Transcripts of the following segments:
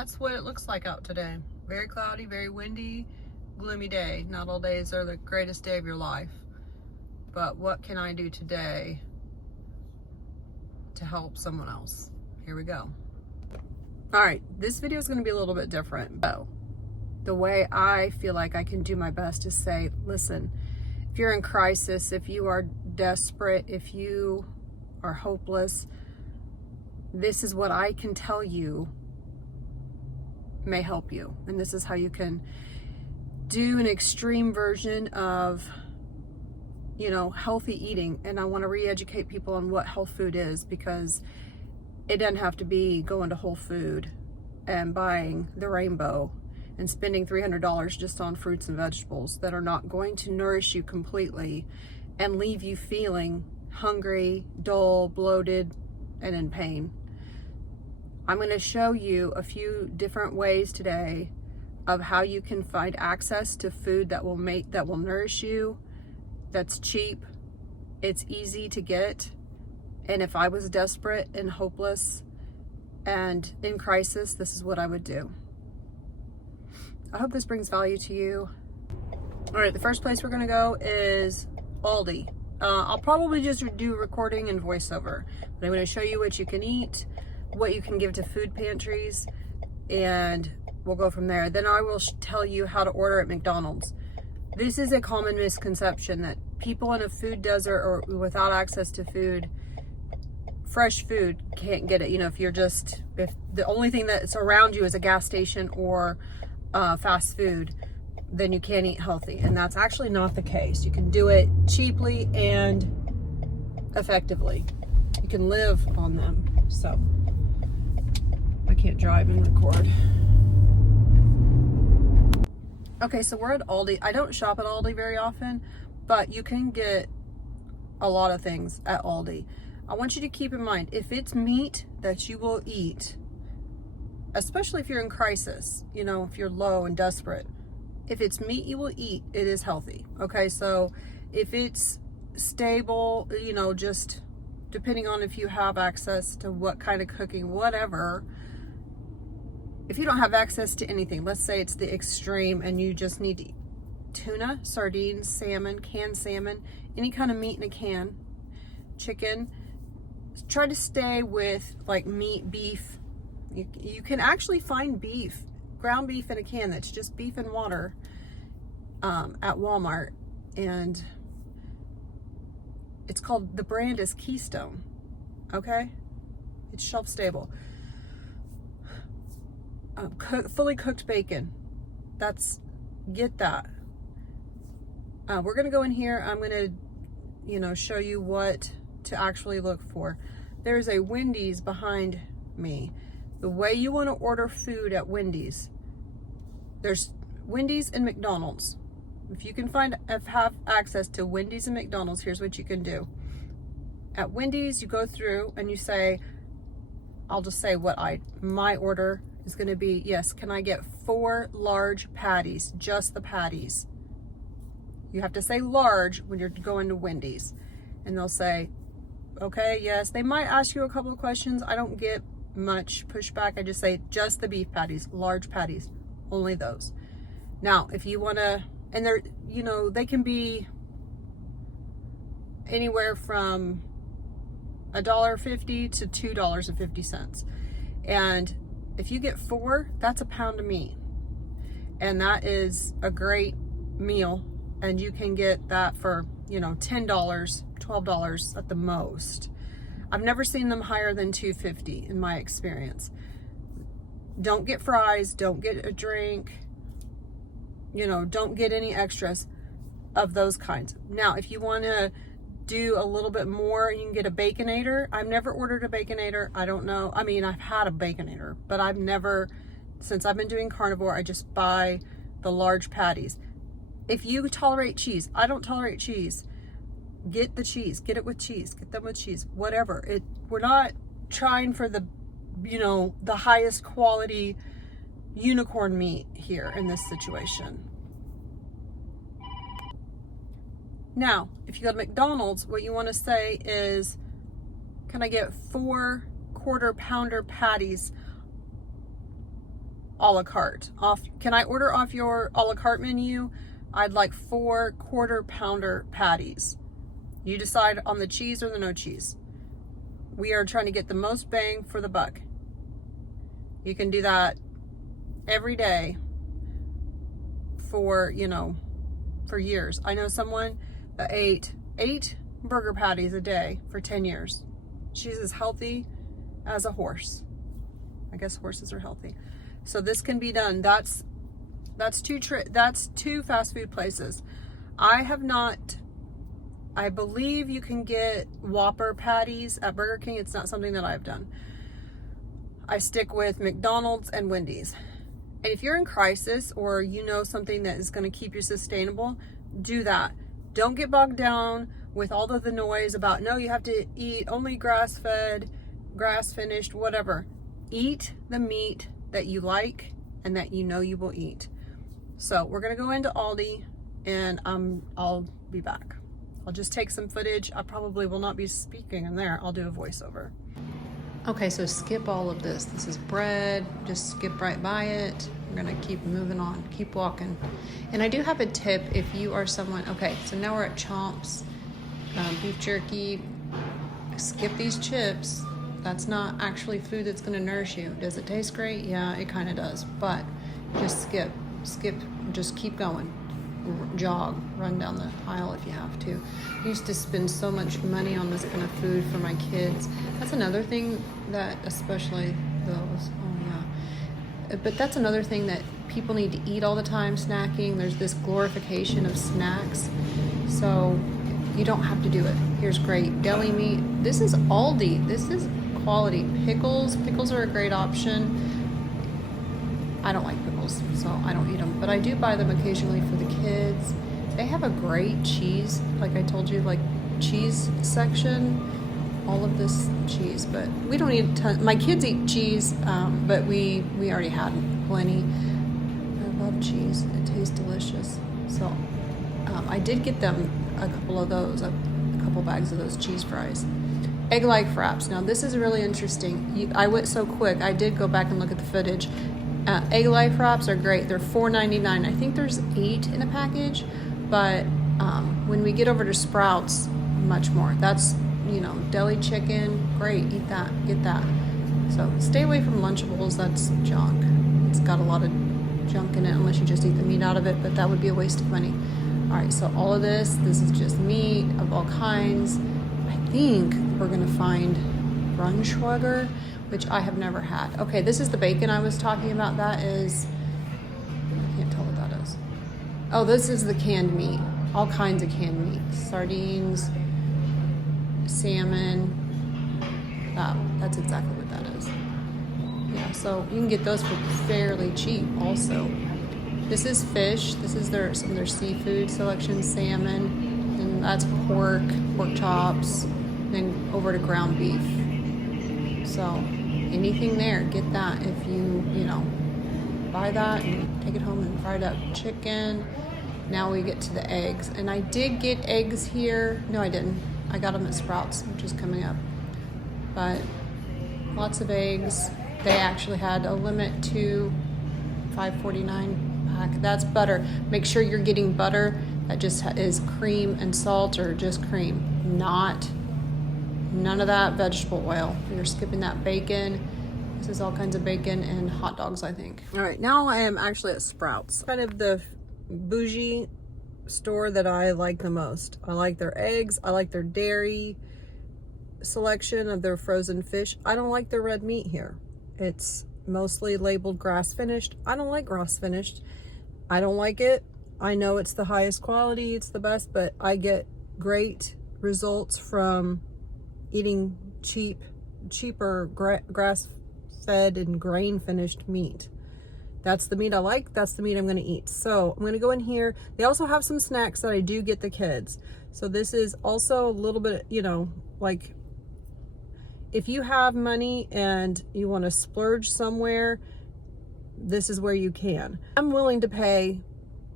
that's what it looks like out today. Very cloudy, very windy, gloomy day. Not all days are the greatest day of your life. But what can I do today to help someone else? Here we go. All right, this video is going to be a little bit different. So, the way I feel like I can do my best is say, listen, if you're in crisis, if you are desperate, if you are hopeless, this is what I can tell you may help you. And this is how you can do an extreme version of, healthy eating. And I want to re-educate people on what health food is, because it doesn't have to be going to Whole Food and buying the rainbow and spending $300 just on fruits and vegetables that are not going to nourish you completely and leave you feeling hungry, dull, bloated, and in pain. I'm going to show you a few different ways today of how you can find access to food that will nourish you, that's cheap, it's easy to get. And if I was desperate and hopeless and in crisis, this is what I would do. I hope this brings value to you. All right, the first place we're gonna go is Aldi. I'll probably just do recording and voiceover, but I'm gonna show you what you can eat, what you can give to food pantries, and we'll go from there. Then I will tell you how to order at McDonald's. This is a common misconception that people in a food desert or without access to food, fresh food, can't get it. If the only thing that's around you is a gas station or fast food, then you can't eat healthy. And that's actually not the case. You can do it cheaply and effectively. You can live on them. So I can't drive and record. Okay, so we're at Aldi. I don't shop at Aldi very often, but you can get a lot of things at Aldi. I want you to keep in mind, if it's meat that you will eat, especially if you're in crisis, if you're low and desperate, if it's meat you will eat, it is healthy. Okay, so if it's stable, just depending on if you have access to what kind of cooking, whatever. If you don't have access to anything, let's say it's the extreme and you just need to eat tuna, sardines, salmon, canned salmon, any kind of meat in a can, chicken, try to stay with like meat, beef. You can actually find beef, ground beef in a can that's just beef and water at Walmart, and it's called, the brand is Keystone. Okay, it's shelf stable. Fully cooked bacon, get that. We're gonna go in here. I'm gonna show you what to actually look for. There's a Wendy's behind me. The way you want to order food at Wendy's, there's Wendy's and McDonald's. If you can have access to Wendy's and McDonald's, here's what you can do. At Wendy's, you go through and you say, I'll just say what my order is going to be. Yes, can I get 4 large patties, just the patties? You have to say large when you're going to Wendy's, and they'll say, okay, yes. They might ask you a couple of questions. I don't get much pushback. I just say just the beef patties, large patties, only those. Now, if you want to, and they're, they can be anywhere from $1.50 to $2.50. And if you get 4, that's a pound of meat. And that is a great meal. And you can get that for, $10, $12 at the most. I've never seen them higher than $2.50 in my experience. Don't get fries, don't get a drink, don't get any extras of those kinds. Now, if you want to do a little bit more, you can get a Baconator. I've never ordered a Baconator. I don't know. I mean, I've had a Baconator, but I've never, since I've been doing carnivore, I just buy the large patties. If you tolerate cheese, I don't tolerate cheese. Get the cheese, get it with cheese, get them with cheese, whatever. We're not trying for the highest quality unicorn meat here in this situation. Now, if you go to McDonald's, what you want to say is, can I get 4 quarter pounder patties a la carte. Can I order off your a la carte menu? I'd like 4 quarter-pounder patties. You decide on the cheese or the no cheese. We are trying to get the most bang for the buck. You can do that every day for, you know, for years. I know someone that ate 8 burger patties a day for 10 years. She's as healthy as a horse. I guess horses are healthy. So this can be done. That's 2 fast food places. I believe you can get Whopper patties at Burger King. It's not something that I've done. I stick with McDonald's and Wendy's. And if you're in crisis or you know something that is going to keep you sustainable, do that. Don't get bogged down with all of the noise about, no, you have to eat only grass-fed, grass-finished, whatever. Eat the meat that you like and that you know you will eat. So we're going to go into Aldi, and I'll be back. I'll just take some footage. I probably will not be speaking in there. I'll do a voiceover. Okay, so skip all of this. This is bread. Just skip right by it. We're going to keep moving on. Keep walking. And I do have a tip if you are someone... Okay, so now we're at Chomps. Beef jerky. Skip these chips. That's not actually food that's going to nourish you. Does it taste great? Yeah, it kind of does. But just skip. Just keep going. Jog, run down the aisle if you have to. I used to spend so much money on this kind of food for my kids. That's another thing that, especially those, but that's another thing that people need to eat all the time, snacking. There's this glorification of snacks, so you don't have to do it. Here's great deli meat. This is Aldi. This is quality. Pickles are a great option. I don't like pickles, so I don't eat them, but I do buy them occasionally for the kids. They have a great cheese, like I told you, like cheese section, all of this cheese, but we don't eat a ton. My kids eat cheese, but we already had plenty. I love cheese. It tastes delicious. So I did get them a couple bags of those cheese fries. Egg-like fraps. Now this is really interesting. I went so quick, I did go back and look at the footage. Egg-like wraps are great. They're $4.99. I think there's 8 in a package, but when we get over to Sprouts, much more. That's, you know, deli chicken. Great, eat that, get that. So stay away from Lunchables. That's junk. It's got a lot of junk in it unless you just eat the meat out of it, but that would be a waste of money. All right, so all of this is just meat of all kinds. I think we're gonna find Braunschweiger, which I have never had. Okay, this is the bacon I was talking about. That is, I can't tell what that is. Oh, this is the canned meat. All kinds of canned meat. Sardines, salmon. That's exactly what that is. Yeah, so you can get those for fairly cheap also. This is fish. This is some of their seafood selection, salmon, and that's pork chops, then over to ground beef. So anything there, get that if you buy that and take it home and fry it up. Chicken. Now we get to the eggs. And I did get eggs here. No, I didn't. I got them at Sprouts, which is coming up. But lots of eggs. They actually had a limit to $5.49 pack. That's butter. Make sure you're getting butter that just is cream and salt, or just cream. None of that vegetable oil. You're skipping that bacon. This is all kinds of bacon and hot dogs, I think. All right, now I am actually at Sprouts. Kind of the bougie store that I like the most. I like their eggs. I like their dairy selection of their frozen fish. I don't like their red meat here. It's mostly labeled grass finished. I don't like grass finished. I don't like it. I know it's the highest quality, it's the best, but I get great results from eating cheaper grass-fed and grain-finished meat. That's the meat I like. That's the meat I'm going to eat. So I'm going to go in here. They also have some snacks that I do get the kids. So this is also a little bit, like if you have money and you want to splurge somewhere, this is where you can. I'm willing to pay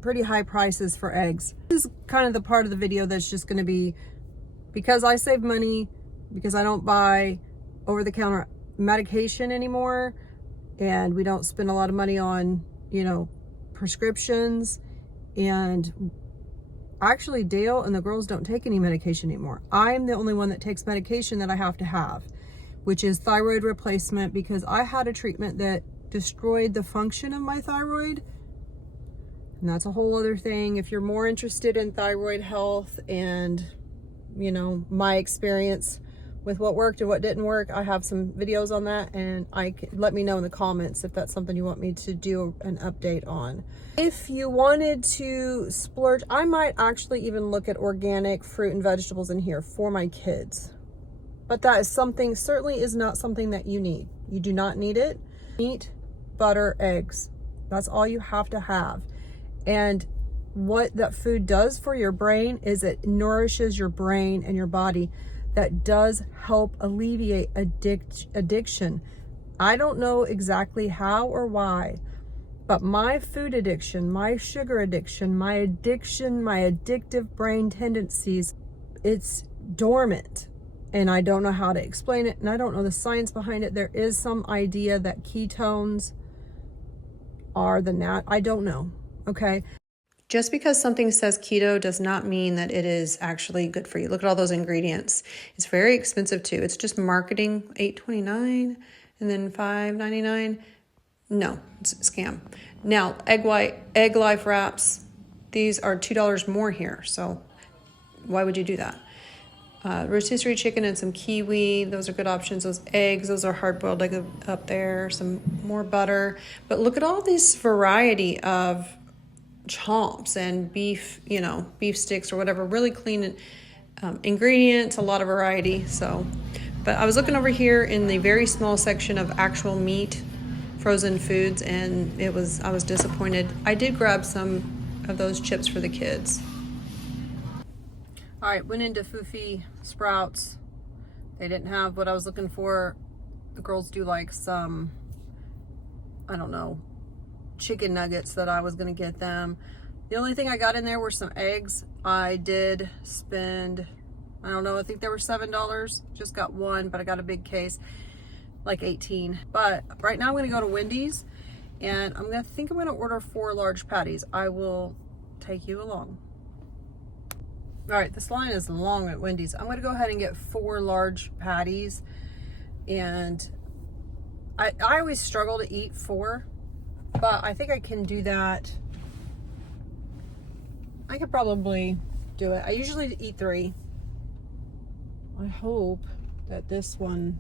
pretty high prices for eggs. This is kind of the part of the video that's just going to be because I save money, because I don't buy over-the-counter medication anymore. and we don't spend a lot of money on, you know, prescriptions. And actually Dale and the girls don't take any medication anymore. I'm the only one that takes medication that I have to have, which is thyroid replacement, because I had a treatment that destroyed the function of my thyroid. And that's a whole other thing. If you're more interested in thyroid health and, you know, my experience with what worked and what didn't work, I have some videos on that, and let me know in the comments if that's something you want me to do an update on. If you wanted to splurge, I might actually even look at organic fruit and vegetables in here for my kids. But that is something, certainly is not something that you need. You do not need it. Meat, butter, eggs. That's all you have to have. And what that food does for your brain is it nourishes your brain and your body. That does help alleviate addiction. I don't know exactly how or why, but my food addiction, my sugar addiction, my addictive brain tendencies, it's dormant. And I don't know how to explain it, and I don't know the science behind it. There is some idea that ketones are I don't know, okay? Just because something says keto does not mean that it is actually good for you. Look at all those ingredients. It's very expensive too. It's just marketing, $8.29 and then $5.99. No, it's a scam. Now, egg life wraps, these are $2 more here. So why would you do that? Rotisserie chicken and some kiwi, those are good options. Those eggs, those are hard-boiled like up there. Some more butter. But look at all this variety of chomps and beef, you know, beef sticks or whatever, really clean ingredients, a lot of variety. So, but I was looking over here in the very small section of actual meat, frozen foods, and I was disappointed. I did grab some of those chips for the kids. All right, went into Foofy Sprouts. They didn't have what I was looking for. The girls do like some, I don't know, chicken nuggets that I was gonna get them. The only thing I got in there were some eggs. I did spend, I don't know, I think they were $7. Just got one, but I got a big case, like 18. But right now I'm gonna go to Wendy's, and I'm gonna order 4 large patties. I will take you along. All right, this line is long at Wendy's. I'm gonna go ahead and get 4 large patties, and I always struggle to eat 4. But I think I can do that. I could probably do it. I usually eat 3. I hope that this one,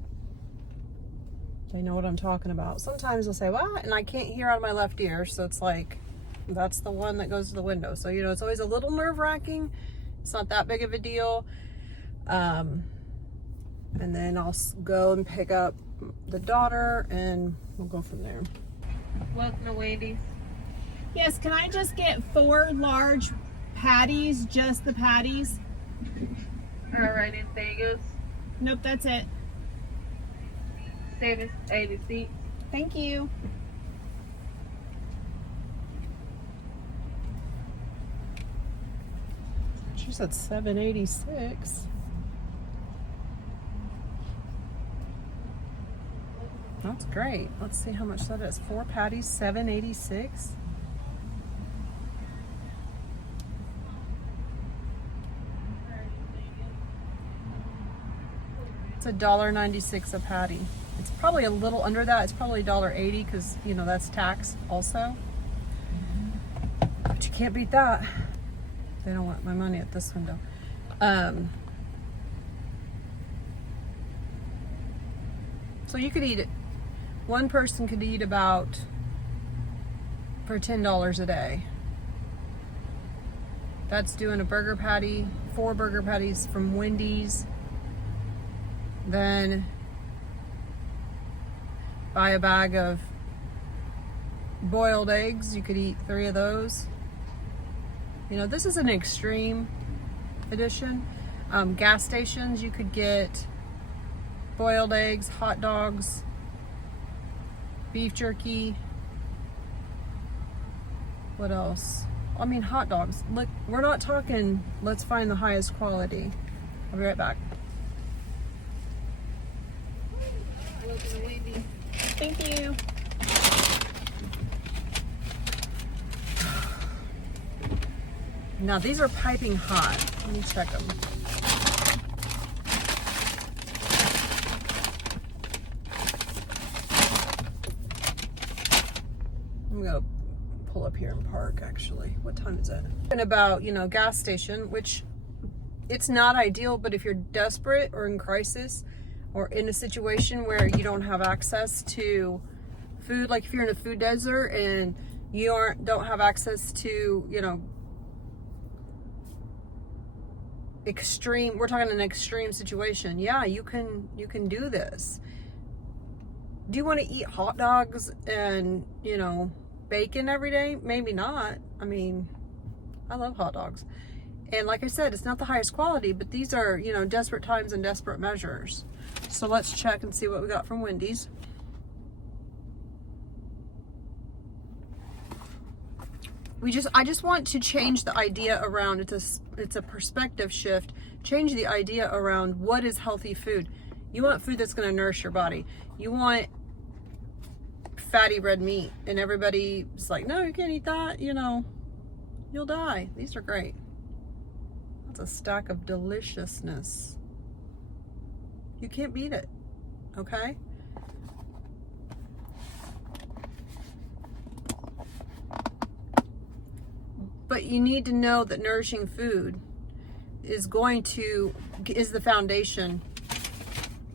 they know what I'm talking about. Sometimes they'll say, what? And I can't hear out of my left ear. So it's like, that's the one that goes to the window. So, you know, it's always a little nerve-wracking. It's not that big of a deal. And then I'll go and pick up the daughter, and we'll go from there. Welcome to Wendy's. Yes, can I just get 4 large patties, just the patties? All right, anything else? Nope, that's it. 786. Thank you. She said $7.86. That's great. Let's see how much that is. 4 patties, $7.86. It's $1.96 a patty. It's probably a little under that. It's probably $1.80 because, you know, that's tax also. But you can't beat that. They don't want my money at this window. So you could eat it. One person could eat about for $10 a day. That's doing a burger patty, 4 burger patties from Wendy's. Then buy a bag of boiled eggs. You could eat 3 of those. You know, this is an extreme edition. Gas stations, you could get boiled eggs, hot dogs, beef jerky. What else? I mean, hot dogs. Look, we're not talking, let's find the highest quality. I'll be right back. Welcome to Wendy's. Thank you. Now these are piping hot. Let me check them. I'm gonna pull up here and park actually. What time is it? And about, you know, gas station, which it's not ideal, but if you're desperate or in crisis or in a situation where you don't have access to food, like if you're in a food desert and you don't have access to, you know, extreme, we're talking an extreme situation. Yeah, you can do this. Do you want to eat hot dogs and, you know, bacon every day? Maybe not. I mean, I love hot dogs. And like I said, it's not the highest quality, but these are, you know, desperate times and desperate measures. So let's check and see what we got from Wendy's. I just want to change the idea around, it's a perspective shift. Change the idea around what is healthy food. You want food that's going to nourish your body. You want fatty red meat, and everybody's like, no, you can't eat that, you know, you'll die. These are great. That's a stack of deliciousness. You can't beat it, okay? But you need to know that nourishing food is the foundation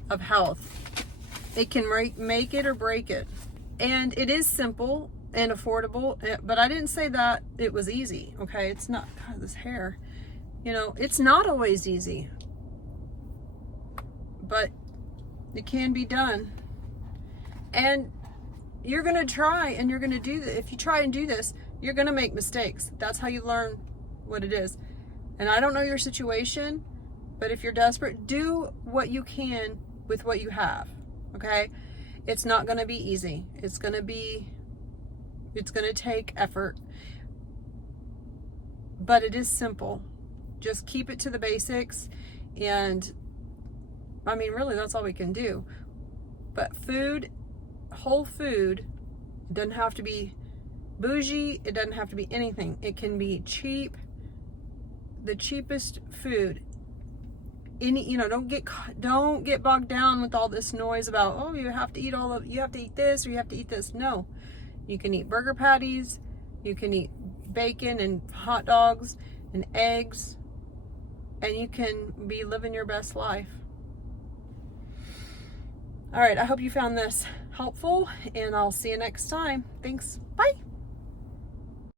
of health. It can make it or break it. And it is simple and affordable, but I didn't say that it was easy, okay? It's not, God, this hair, you know, it's not always easy, but it can be done. And you're gonna try and you're gonna do this. If you try and do this, you're gonna make mistakes. That's how you learn what it is. And I don't know your situation, but if you're desperate, do what you can with what you have, okay? It's not gonna be easy. It's gonna take effort, but it is simple. Just keep it to the basics. And I mean, really, that's all we can do. But food, whole food, doesn't have to be bougie. It doesn't have to be anything. It can be cheap, the cheapest food. You know, don't get bogged down with all this noise about, oh, you have to eat this or you have to eat this. No, you can eat burger patties, you can eat bacon and hot dogs and eggs, and you can be living your best life. All right, I hope you found this helpful, and I'll see you next time. Thanks. Bye.